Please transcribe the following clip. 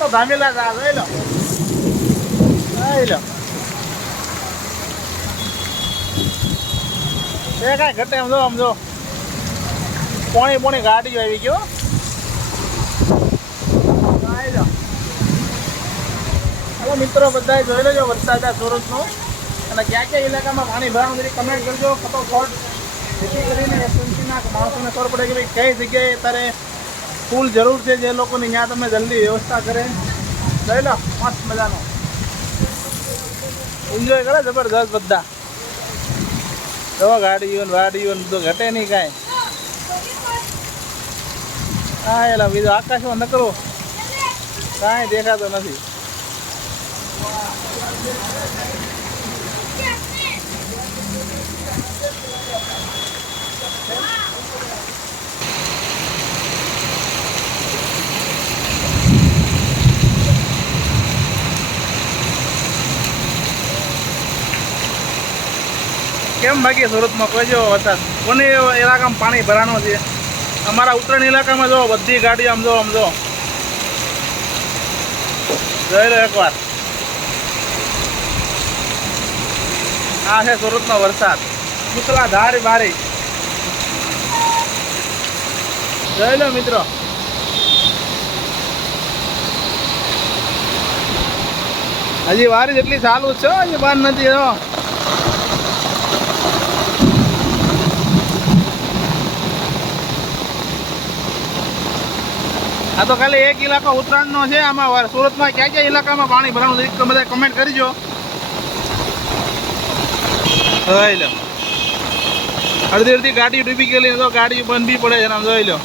સુરતનો ધામેલા જા જોઈ લો એ કાંઈ ઘટે આમ જો પોણી ગાડી આવી ગયો હવે મિત્રો બધા જોઈ લેજો વરસાદ આ સુરતનો અને કયા ઇલાકામાં પાણી ભરાવાનું તરીકે કમેન્ટ કરજો ફટોફટ જેથી કરીને એસએમસીના માણસોને ખબર પડે કે ભાઈ કઈ જગ્યાએ અત્યારે ફૂલ જરૂર છે જે લોકોની ત્યાં તમે જલ્દી વ્યવસ્થા કરે જોઈ લો મસ્ત મજાનો એન્જોય કરે જબરદસ્ત બધા જો ગાડીઓ બધું ઘટે નહીં કાંઈ હા એલા બીજું આકાશમાં નકરો કાંઈ દેખાતો નથી કેમ બાકી સુરતમાં કોઈ જો વરસાદ કોને ઇલાકામાં પાણી ભરાનું છે અમારા ઉત્તરાયણ ઇલાકામાં જો બધી ગાડી આમ જો જોઈ લો એકવાર આ છે સુરતનો વરસાદ મુસળાધાર ભારે જોઈ લો મિત્રો હજી વારી જેટલી ચાલુ છે હજી બંધ નથી આ તો ખાલી એક ઇલાકો ઉત્તરાયણનો છે આમાં સુરતમાં કયા ઇલાકામાં પાણી ભરાવાનું છે બધા કમેન્ટ કરજો જોઈ લો અડધી ગાડી ડૂબી ગયેલી તો ગાડી બંધ બી પડે છે આમ જોઈ લો